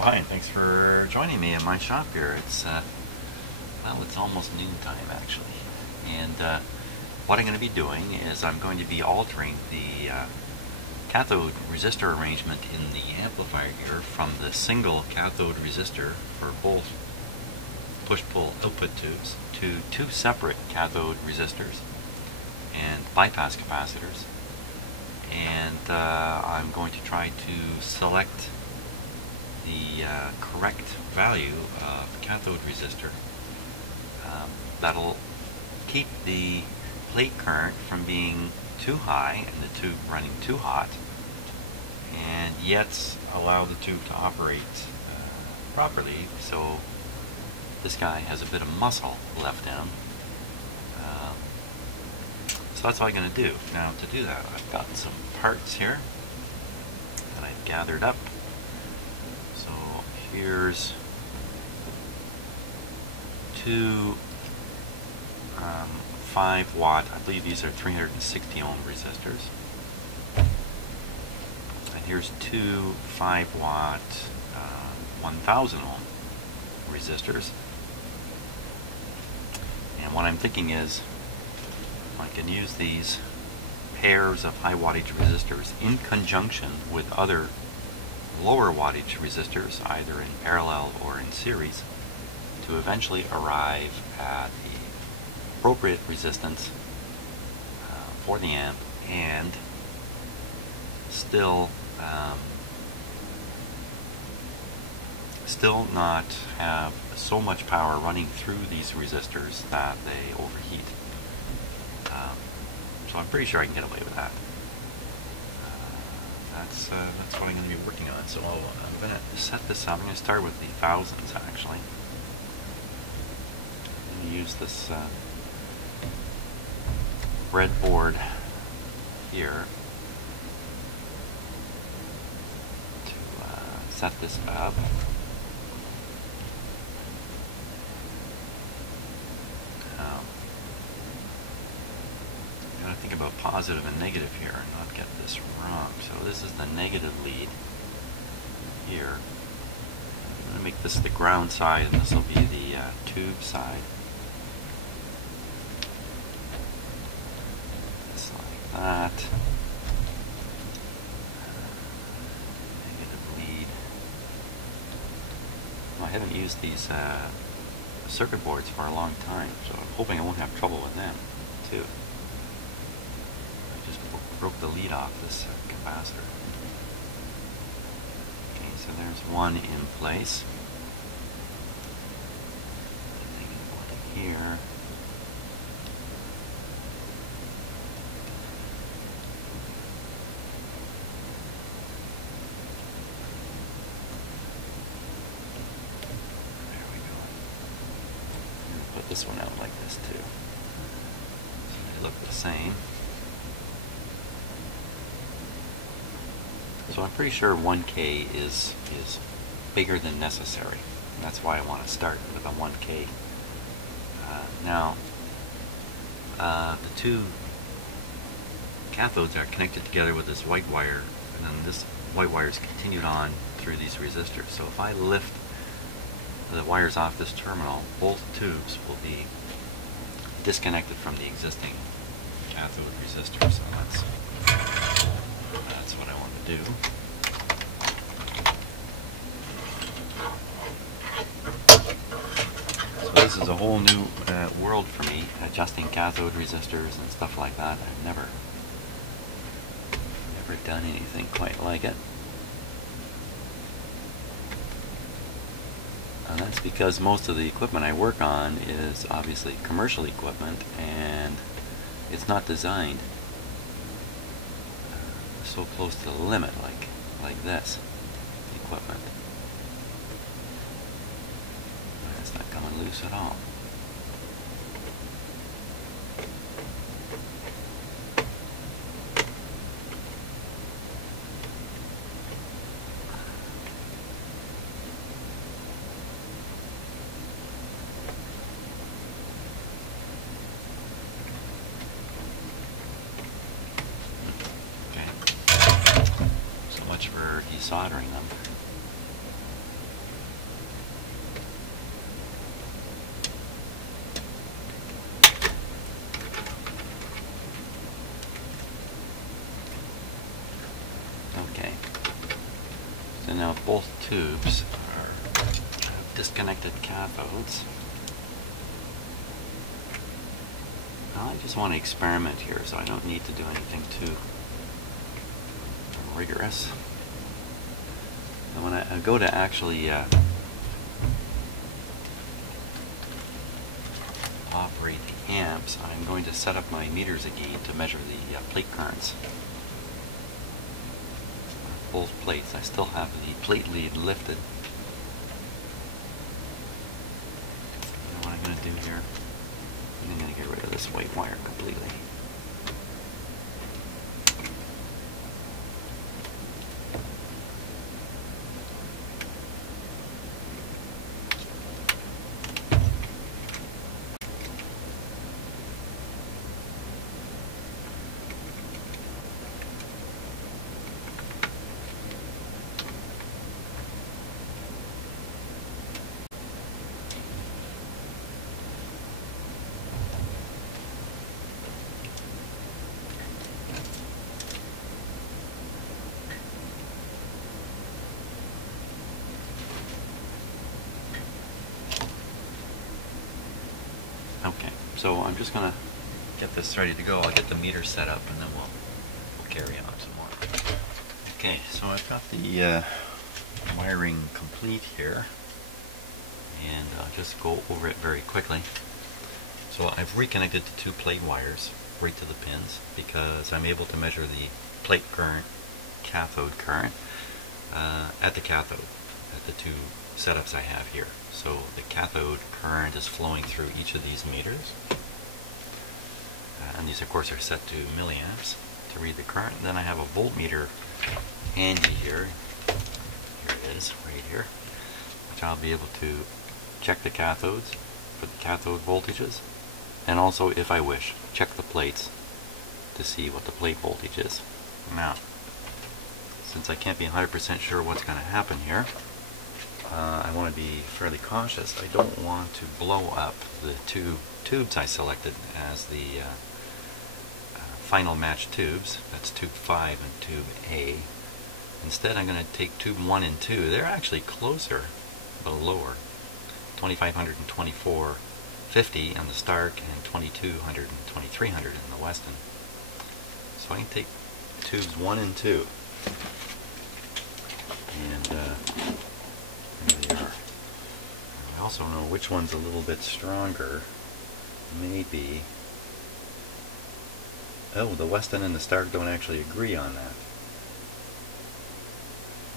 Hi, thanks for joining me in my shop here. It's well, it's almost noontime actually, and what I'm going to be doing is I'm going to be altering the cathode resistor arrangement in the amplifier here from the single cathode resistor for both push-pull output tubes to two separate cathode resistors and bypass capacitors, and I'm going to try to select the correct value of cathode resistor that'll keep the plate current from being too high and the tube running too hot, and yet allow the tube to operate properly so this guy has a bit of muscle left in him. So that's what I'm going to do. Now to do that, I've got some parts here that I've gathered up. So here's two 5 watt, I believe these are 360 ohm resistors. And here's two 5 watt 1000 ohm resistors. And what I'm thinking is I can use these pairs of high wattage resistors in conjunction with other lower wattage resistors, either in parallel or in series, to eventually arrive at the appropriate resistance for the amp, and still not have so much power running through these resistors that they overheat. So I'm pretty sure I can get away with that. That's what I'm going to be working on. So I'm going to set this up. I'm going to start with the thousands actually. I'm going to use this breadboard here to set this up. I think about positive and negative here and not get this wrong. So this is the negative lead here. I'm going to make this the ground side, and this will be the tube side. Just like that. Negative lead. Well, I haven't used these circuit boards for a long time, so I'm hoping I won't have trouble with them too. Broke the lead off this capacitor. Okay, so there's one in place. One here. There we go. I'm going to put this one out like this too. So they look the same. So I'm pretty sure 1K is bigger than necessary. And that's why I want to start with a 1K. Now, the two cathodes are connected together with this white wire, and then this white wire is continued on through these resistors. So if I lift the wires off this terminal, both tubes will be disconnected from the existing cathode resistor. So that's what I want to do. So this is a whole new world for me, adjusting cathode resistors and stuff like that. I've never done anything quite like it. And that's because most of the equipment I work on is obviously commercial equipment, and it's not designed so close to the limit like this equipment. It's not coming loose at all. much for desoldering them. So now both tubes have disconnected cathodes. Now I just want to experiment here, so I don't need to do anything too rigorous. And when I go to actually operate the amps, I'm going to set up my meters again to measure the plate currents. Both plates. I still have the plate lead lifted. You know what I'm going to do here? I'm going to get rid of this white wire completely. Okay, so I'm just going to get this ready to go. I'll get the meter set up and then we'll carry on some more. Okay, so I've got the wiring complete here, and I'll just go over it very quickly. So I've reconnected the two plate wires right to the pins because I'm able to measure the plate current, cathode current at the cathode, at the two setups I have here. So the cathode current is flowing through each of these meters, and these of course are set to milliamps to read the current. And then I have a voltmeter handy here. Here it is, right here, which I'll be able to check the cathodes for the cathode voltages, and also, if I wish, check the plates to see what the plate voltage is. Now, since I can't be 100% sure what's going to happen here, I want to be fairly cautious. I don't want to blow up the two tubes I selected as the final match tubes. That's tube 5 and tube A. Instead, I'm going to take tube 1 and 2. They're actually closer, but lower. 2500 and 2450 on the Stark, and 2200 and 2300 in the Weston. So I can take tubes 1 and 2. And there they are. I also know which one's a little bit stronger. Maybe. Oh, the Weston and the Stark don't actually agree on that.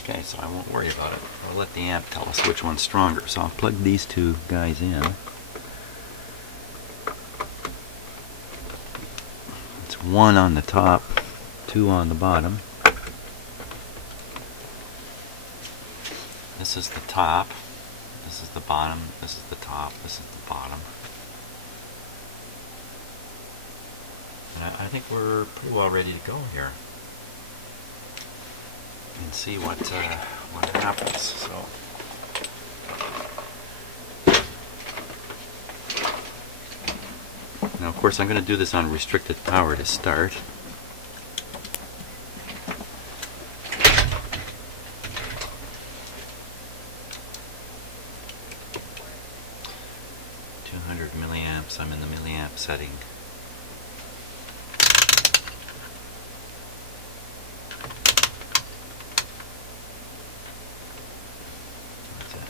Okay, so I won't worry about it. I'll let the amp tell us which one's stronger. So I'll plug these two guys in. It's 1 on the top, 2 on the bottom. This is the top, this is the bottom, this is the top, this is the bottom. And I think we're pretty well ready to go here. And see what happens. So now, of course, I'm going to do this on restricted power to start. Milliamps. I'm in the milliamp setting. That's it.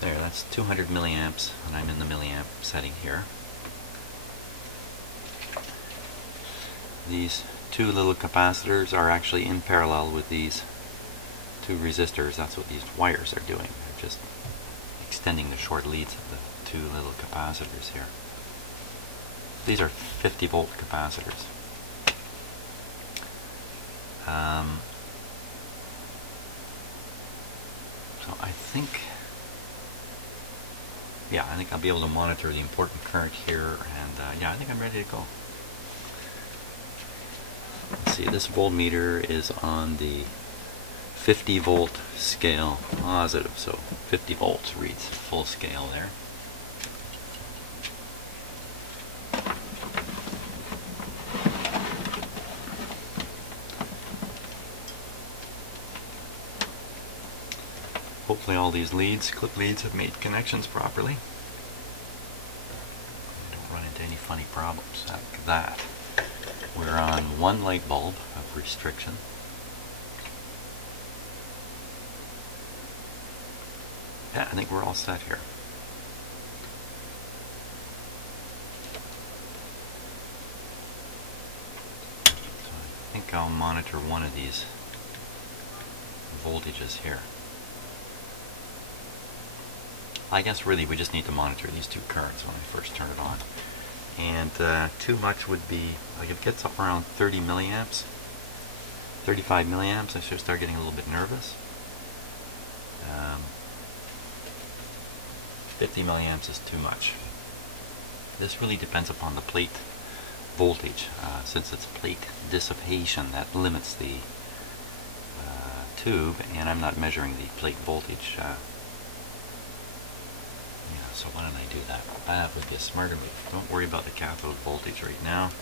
There, that's 200 milliamps, and I'm in the milliamp setting here. These two little capacitors are actually in parallel with these two resistors. That's what these wires are doing. They're just extending the short leads of the two little capacitors here. These are 50 volt capacitors. So I think I'll be able to monitor the important current here, and yeah, I think I'm ready to go. Let's see, this voltmeter is on the 50 volt scale positive, so 50 volts reads full scale there. Hopefully all these clip leads have made connections properly. Don't run into any funny problems after that. We're on one light bulb of restriction. Yeah, I think we're all set here. So I think I'll monitor one of these voltages here. I guess really we just need to monitor these two currents when I first turn it on. And too much would be, like if it gets up around 30 milliamps, 35 milliamps, I should start getting a little bit nervous. 50 milliamps is too much. This really depends upon the plate voltage, since it's plate dissipation that limits the tube, and I'm not measuring the plate voltage. So why don't I do that? That would be a smarter move. Don't worry about the cathode voltage right now.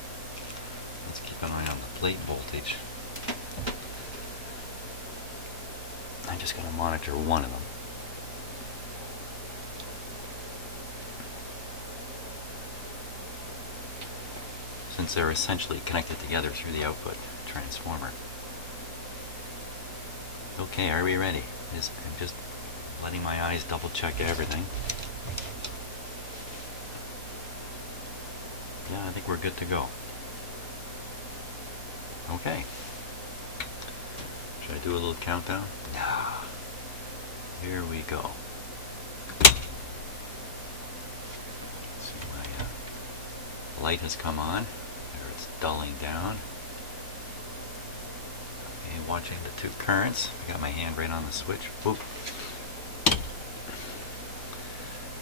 Let's keep an eye on the plate voltage. I'm just going to monitor one of them. Since they're essentially connected together through the output transformer. Okay, are we ready? I'm just letting my eyes double check everything. Yeah, I think we're good to go. Okay. Should I do a little countdown? Nah. Here we go. See, my light has come on. There, it's dulling down. Okay, watching the two currents. I got my hand right on the switch. Boop.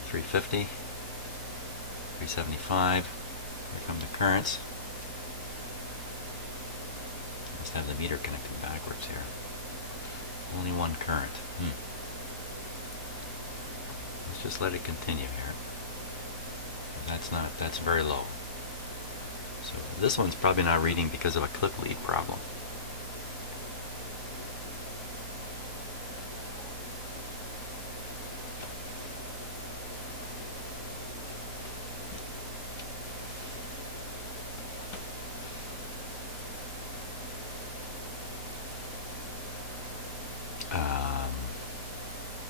350. 375. Here come the currents. Must have the meter connected backwards here. Only one current. Let's just let it continue here. That's very low. So this one's probably not reading because of a clip lead problem.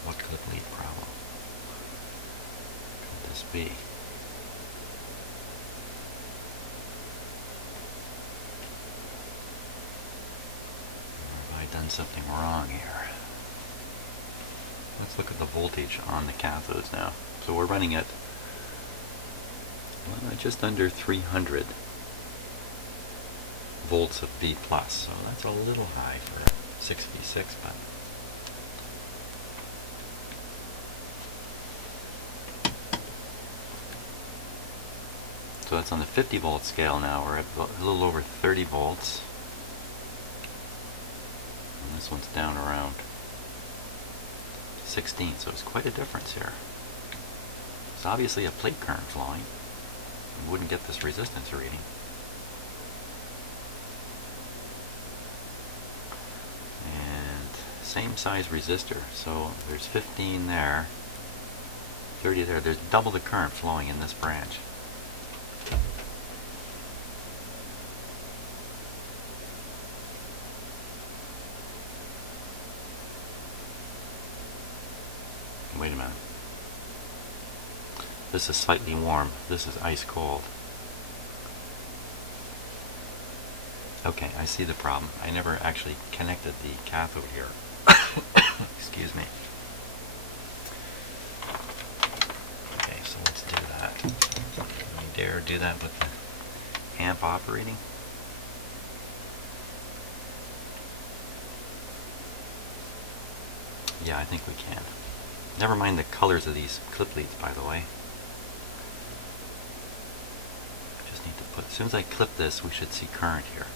What clip lead problem could this be? Or have I done something wrong here? Let's look at the voltage on the cathodes now. So we're running at just under 300 volts of V+, so that's a little high for 6V6, but so that's on the 50 volt scale now. We're at a little over 30 volts. And this one's down around 16, so it's quite a difference here. It's obviously a plate current flowing. You wouldn't get this resistance reading. And same size resistor, so there's 15 there, 30 there. There's double the current flowing in this branch. Wait a minute. This is slightly warm. This is ice cold. Okay, I see the problem. I never actually connected the cathode here. Excuse me. Okay, so let's do that. Can you dare do that with the amp operating? Yeah, I think we can. Never mind the colors of these clip leads, by the way. I just need to put, as soon as I clip this, we should see current here.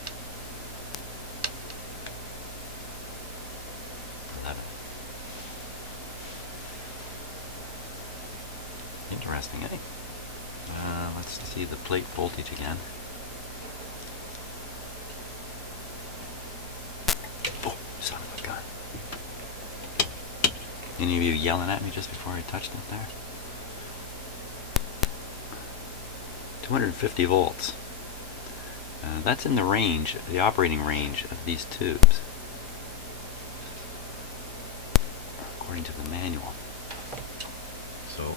11. Interesting, eh? Let's see the plate voltage again. Oh, son of a gun. Any of you yelling at me just before I touched it there? 250 volts. That's in the range, the operating range of these tubes, according to the manual. So,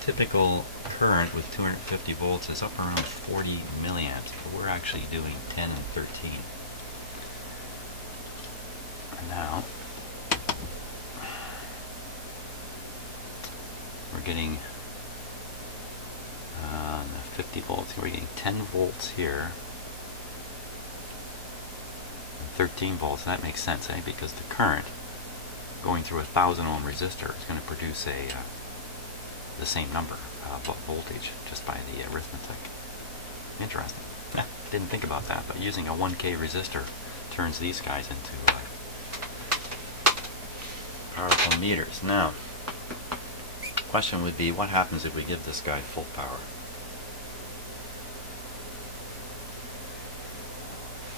typical current with 250 volts is up around 40 milliamps, but we're actually doing 10 and 13. Now, we're getting 50 volts. We're getting 10 volts here, and 13 volts. That makes sense, eh? Because the current going through a 1,000 ohm resistor is going to produce the same number of voltage just by the arithmetic. Interesting. Didn't think about that, but using a 1K resistor turns these guys into powerful meters. Now, the question would be, what happens if we give this guy full power?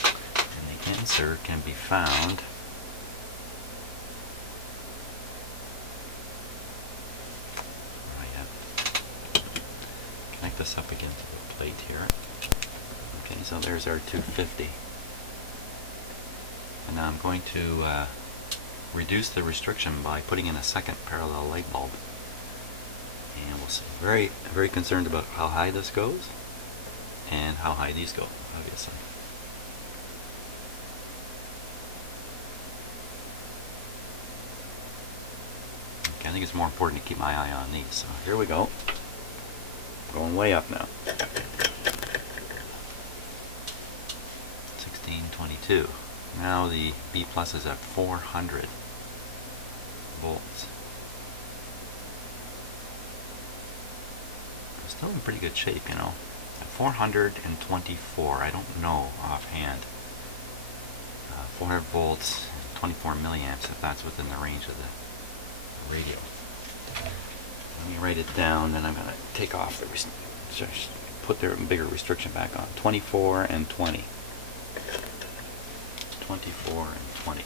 And the answer can be found connect this up again to the plate here. Okay, so there's our 250. And now I'm going to reduce the restriction by putting in a second parallel light bulb. And we'll see. Very concerned about how high this goes and how high these go, obviously. Okay, I think it's more important to keep my eye on these. So here we go. Going way up now. 1622. Now the B plus is at 400 volts. Still in pretty good shape, you know. At 424, I don't know offhand. 400 volts, 24 milliamps, if that's within the range of the radio. Let me write it down, and I'm going to take off the put the bigger restriction back on. 24 and 20. 24 and 20.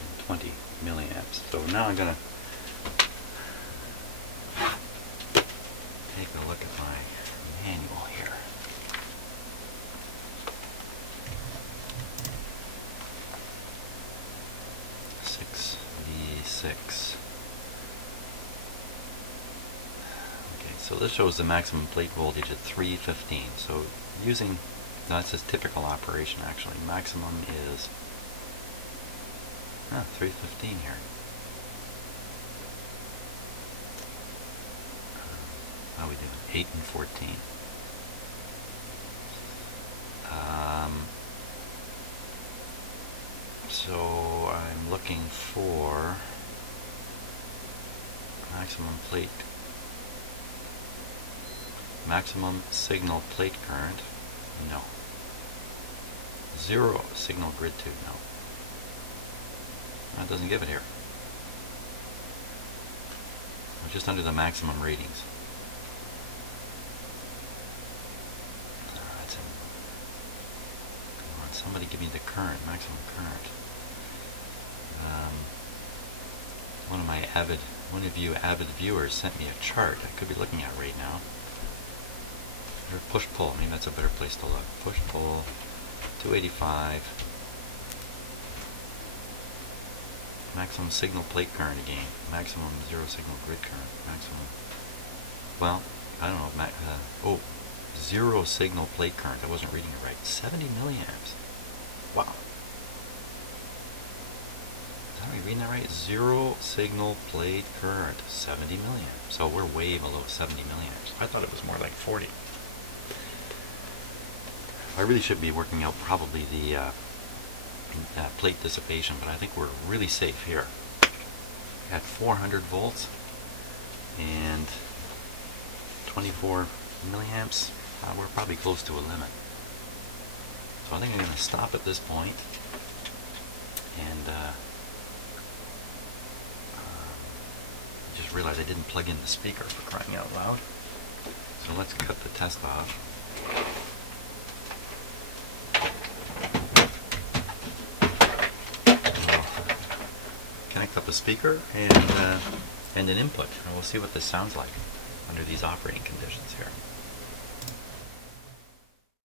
And 20 milliamps. So now I'm going to take a look at my manual here. 6V6. Okay, so this shows the maximum plate voltage at 315. So using, that's a typical operation actually. Maximum is 315 here. How are we doing? 8 and 14. So I'm looking for maximum signal plate current. No. Zero signal grid tube. No. That doesn't give it here. We're just under the maximum ratings. That's it. Come on, somebody give me the current, maximum current. One of you avid viewers sent me a chart I could be looking at right now. Or push-pull, maybe that's a better place to look. Push-pull, 285. Maximum signal plate current again. Maximum zero signal grid current. Maximum, well, I don't know. Zero signal plate current. I wasn't reading it right. 70 milliamps. Wow. Am I reading that right? Zero signal plate current, 70 milliamps. So we're way below 70 milliamps. I thought it was more like 40. I really should be working out probably the plate dissipation, but I think we're really safe here. At 400 volts and 24 milliamps, we're probably close to a limit. So I think I'm going to stop at this point and just realized I didn't plug in the speaker, for crying out loud. So let's cut the test off. We'll connect up a speaker and an input, and we'll see what this sounds like under these operating conditions here.